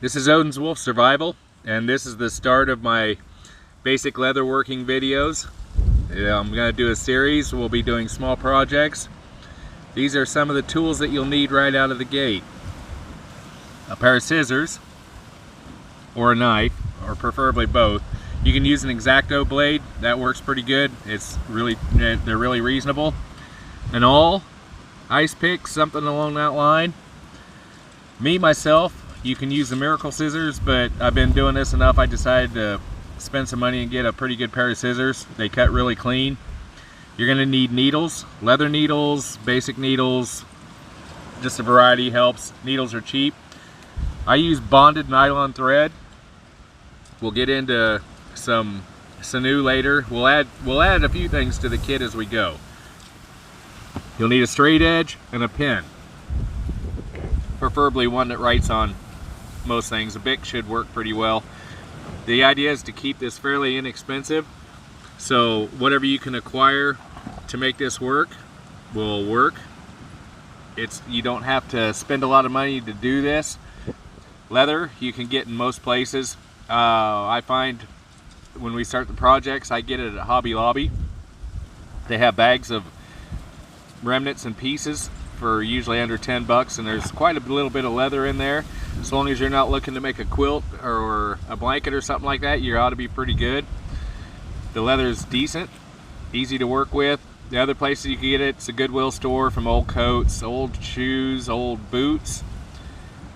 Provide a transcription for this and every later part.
This is Odin's Wolf Survival, and this is the start of my basic leatherworking videos. I'm going to do a series. We'll be doing small projects. These are some of the tools that you'll need right out of the gate. A pair of scissors, or a knife, or preferably both. You can use an X-Acto blade. That works pretty good. They're really reasonable. An awl, ice pick, something along that line. Myself, you can use the Miracle scissors, but I've been doing this enough, I decided to spend some money and get a pretty good pair of scissors. They cut really clean. You're going to need needles, leather needles, basic needles, just a variety helps. Needles are cheap. I use bonded nylon thread. We'll get into some sinew later. We'll add a few things to the kit as we go. You'll need a straight edge and a pen. Preferably one that writes on most things. A Bic should work pretty well. The idea is to keep this fairly inexpensive, so whatever you can acquire to make this work will work. You don't have to spend a lot of money to do this. Leather you can get in most places. I find when we start the projects, I get it at Hobby Lobby. They have bags of remnants and pieces for usually under 10 bucks, and there's quite a little bit of leather in there. As long as you're not looking to make a quilt or a blanket or something like that, you ought to be pretty good. The leather is decent, easy to work with. The other places you can get it's a Goodwill store, from old coats, old shoes, old boots,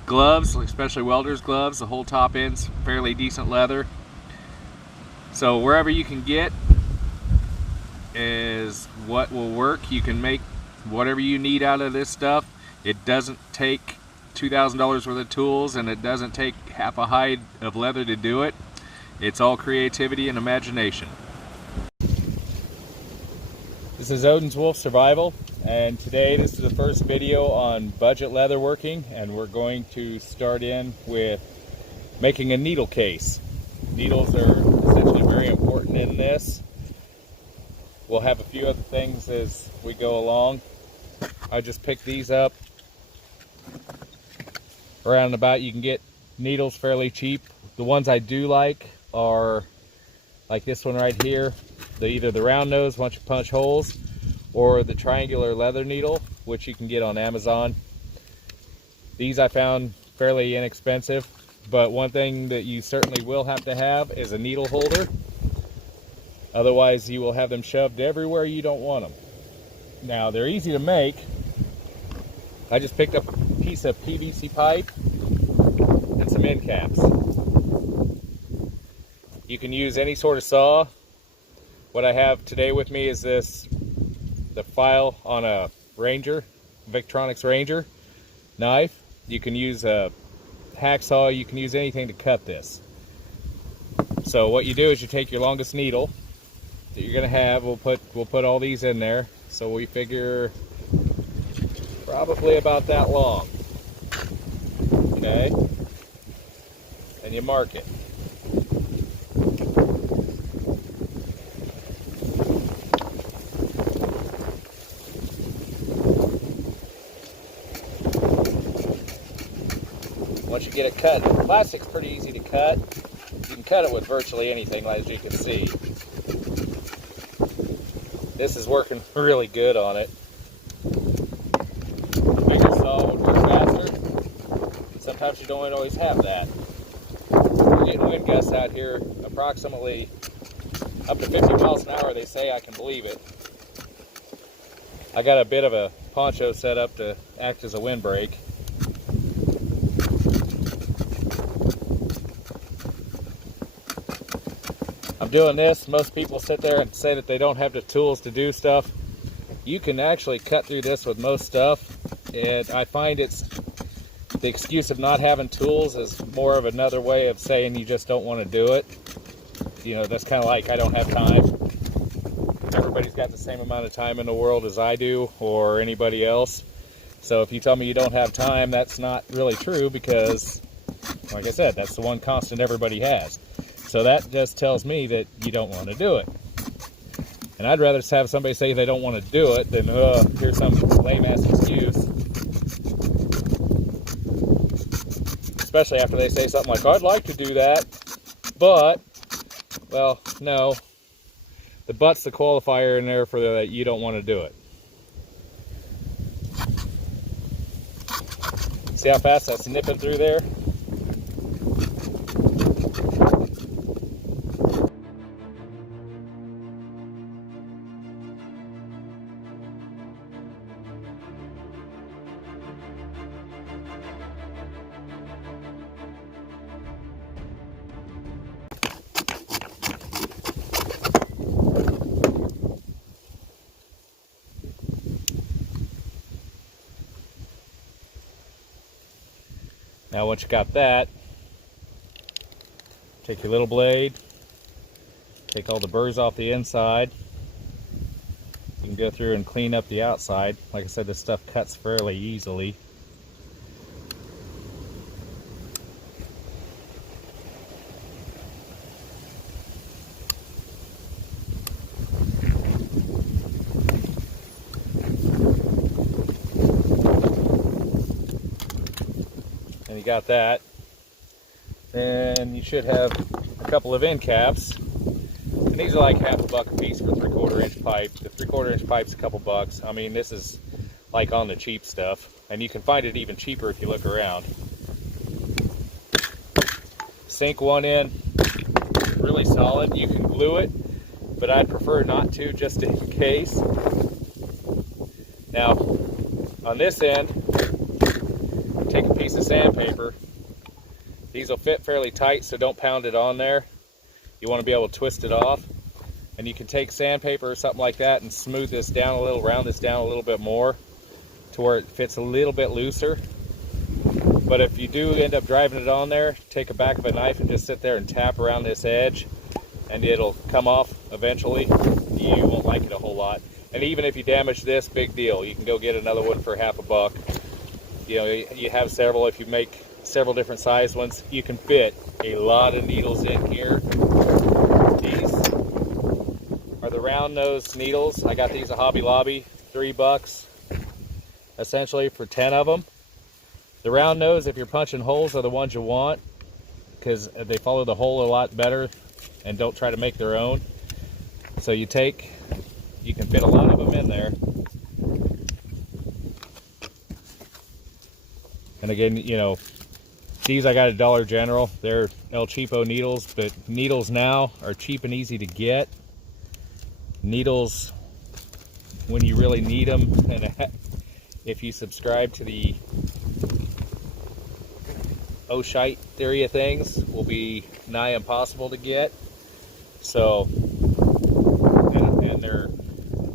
gloves, especially welder's gloves. The whole top end's fairly decent leather. So wherever you can get is what will work. You can make whatever you need out of this stuff. It doesn't take $2,000 worth of tools, and it doesn't take half a hide of leather to do it. It's all creativity and imagination. This is Odin's Wolf Survival, and today this is the first video on budget leatherworking, and we're going to start in with making a needle case. Needles are essentially very important in this. We'll have a few other things as we go along. I just picked these up around and about. You can get needles fairly cheap. The ones I do like are like this one right here. Either the round nose, once you punch holes, or the triangular leather needle, which you can get on Amazon. These I found fairly inexpensive, but one thing that you certainly will have to have is a needle holder. Otherwise you will have them shoved everywhere you don't want them. Now they're easy to make. I just picked up a piece of PVC pipe and some end caps. You can use any sort of saw. What I have today with me is the file on a Ranger, Victronics Ranger knife. You can use a hacksaw, you can use anything to cut this. So what you do is you take your longest needle that you're gonna have. We'll put all these in there. So we figure probably about that long. Okay? And you mark it. Once you get it cut, plastic's pretty easy to cut. You can cut it with virtually anything, as you can see. This is working really good on it. A bigger saw would work faster. Sometimes you don't always have that. We're getting wind gusts out here approximately up to 50 miles an hour, they say. I can believe it. I got a bit of a poncho set up to act as a windbreak. I'm doing this. Most people sit there and say that they don't have the tools to do stuff. You can actually cut through this with most stuff, and I find the excuse of not having tools is more of another way of saying you just don't want to do it. You know, that's kind of like, I don't have time. Everybody's got the same amount of time in the world as I do, or anybody else. So if you tell me you don't have time, that's not really true, because like I said, that's the one constant everybody has. So that just tells me that you don't want to do it. And I'd rather just have somebody say they don't want to do it than, here's some lame-ass excuse. especially after they say something like, I'd like to do that, but, well, no. The but's the qualifier in there for that you don't want to do it. See how fast that's nipping through there? Now once you got that, take your little blade, take all the burrs off the inside. You can go through and clean up the outside. Like I said, this stuff cuts fairly easily. And you got that. Then you should have a couple of end caps. And these are like half a buck a piece for 3/4 inch pipe. The 3/4 inch pipe's a couple bucks. I mean, this is like on the cheap stuff. And you can find it even cheaper if you look around. Sink one in really solid. You can glue it, but I'd prefer not to, just in case. Now, on this end, take a piece of sandpaper. These will fit fairly tight, so don't pound it on there. You want to be able to twist it off. And you can take sandpaper or something like that and smooth this down a little, round this down a little bit more to where it fits a little bit looser. But if you do end up driving it on there, take a back of a knife and just sit there and tap around this edge, and it'll come off eventually. You won't like it a whole lot. And even if you damage this, big deal. You can go get another one for half a buck. You know, you have several. If you make several different sized ones, you can fit a lot of needles in here. These are the round nose needles. I got these at Hobby Lobby, $3 essentially for 10 of them. The round nose, if you're punching holes, are the ones you want because they follow the hole a lot better and don't try to make their own. So you can fit a lot of them in there. And again, you know, these I got at Dollar General. They're El Cheapo needles, but needles now are cheap and easy to get. Needles, when you really need them, and if you subscribe to the Oshite theory of things, will be nigh impossible to get. So, and they're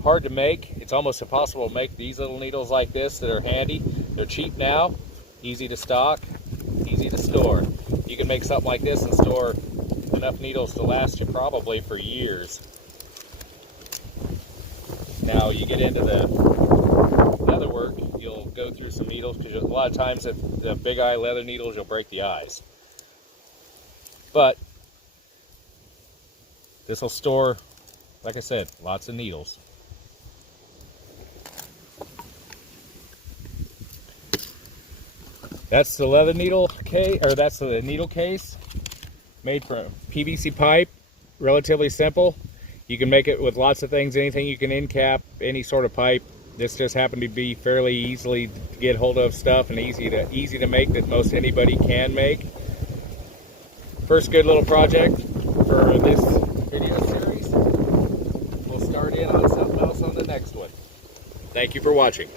hard to make. It's almost impossible to make these little needles like this that are handy. They're cheap now, easy to stock, easy to store. You can make something like this and store enough needles to last you probably for years. Now you get into the leather work, you'll go through some needles because a lot of times if the big eye leather needles, you'll break the eyes. But this will store, like I said, lots of needles. That's the leather needle case, or that's the needle case made from PVC pipe. Relatively simple. You can make it with lots of things, anything you can end cap, any sort of pipe. This just happened to be fairly easily to get hold of stuff and easy to make that most anybody can make. First good little project for this video series. We'll start in on something else on the next one. Thank you for watching.